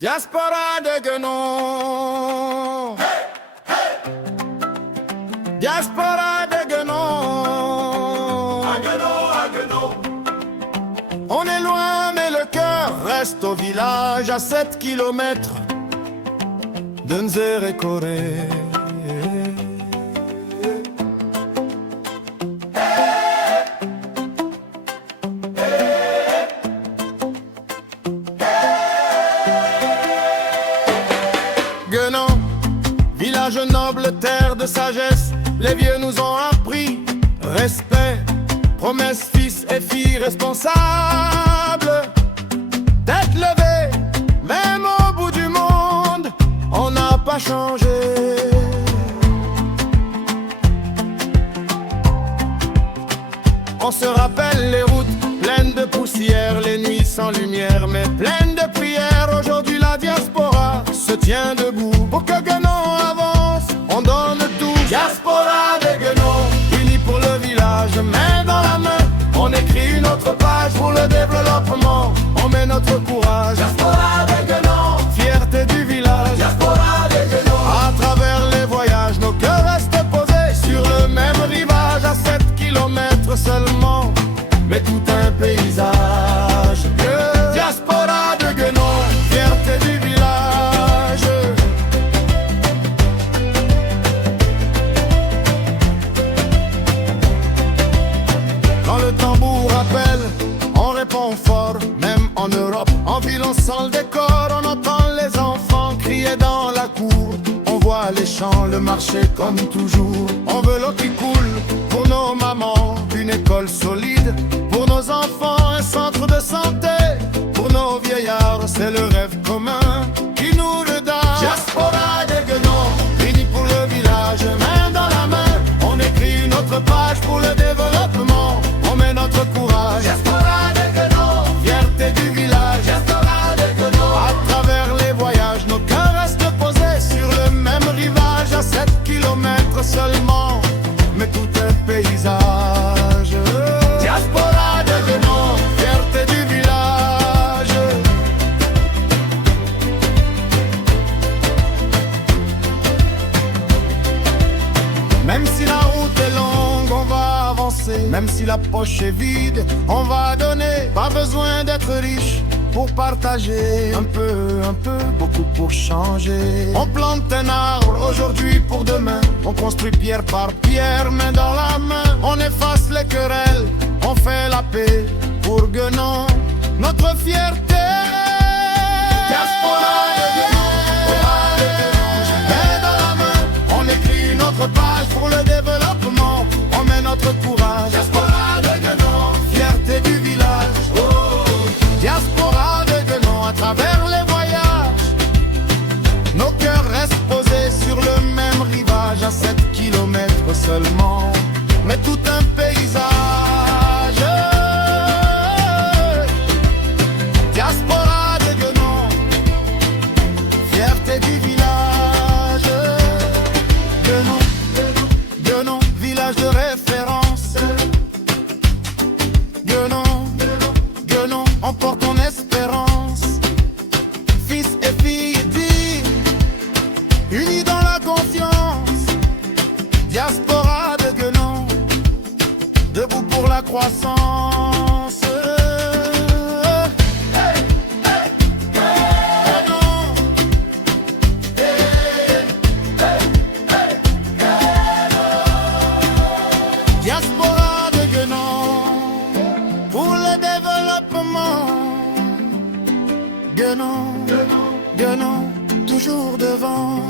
Diaspora de Guenon. Hey, hey. Diaspora de Guenon. À Guenon. On est loin mais le cœur reste au village à 7 kilomètres de Nzérékoré. Guenon, village noble, terre de sagesse, les vieux nous ont appris respect, promesse, fils et filles responsables. Tête levée, même au bout du monde, on n'a pas changé. On se rappelle les routes pleines de poussière, les nuits sans lumière, mais pleines de prières. Aujourd'hui la diaspora se tient debout pour que Guenon avance, on donne tout. Diaspora de Guenon, unis pour le village, main dans la main, on écrit une autre page pour le développement, on met notre courage. Diaspora de Guenon. Fierté du village, Diaspora de Guenon. à travers les voyages, nos cœurs restent posés sur le même rivage, à 7 kilomètres seulement, mais tout un paysage. Diaspora de Guenon, fierté du village. Quand le tambour appelle, on répond fort, même en Europe. En ville on sent le décor, on entend les enfants crier dans la cour. On voit les champs, le marché comme toujours. On veut l'eau qui coule pour nos mamans, une école solide pour nos enfants, un centre de santé pour nos vieillards. C'est le rêve commun qui nous le donne. Diaspora de Guenon, unis pour le village, main dans la main, on écrit une autre page pour le développement, on met notre courage. Diaspora de Guenon. Fierté du village, Diaspora de Guenon. à travers les voyages, nos cœurs restent posés sur le même rivage, à 7 kilomètres seulement, mais tout un paysage. Diaspora de Guenon, fierté du village. Même si la route est longue, on va avancer. Même si la poche est vide, on va donner. Pas besoin d'être riche pour partager. Un peu, beaucoup pour changer. On plante un arbre aujourd'hui pour demain. On construit pierre par pierre, main dans la main. On efface les querelles, on fait la paix pour Guenon, notre fierté. Diaspora de Guenon, main dans la main, on écrit notre page pour le développement, on met notre courage. Diaspora de Guenon. Fierté du village, diaspora de Guenon, à travers les voyages, nos cœurs restent posés sur le même rivage, à 7 kilomètres seulement, mais tout un paysage. Diaspora de Guenon, fierté du village. Guenon, Guenon, village de référence. Guenon, Guenon, on porte ton espérance. Fils et filles dignes, unis dans la confiance. Diaspora de Guenon, debout pour la croissance. Diaspora de Guenon, pour le développement. Guenon, Guenon, toujours devant.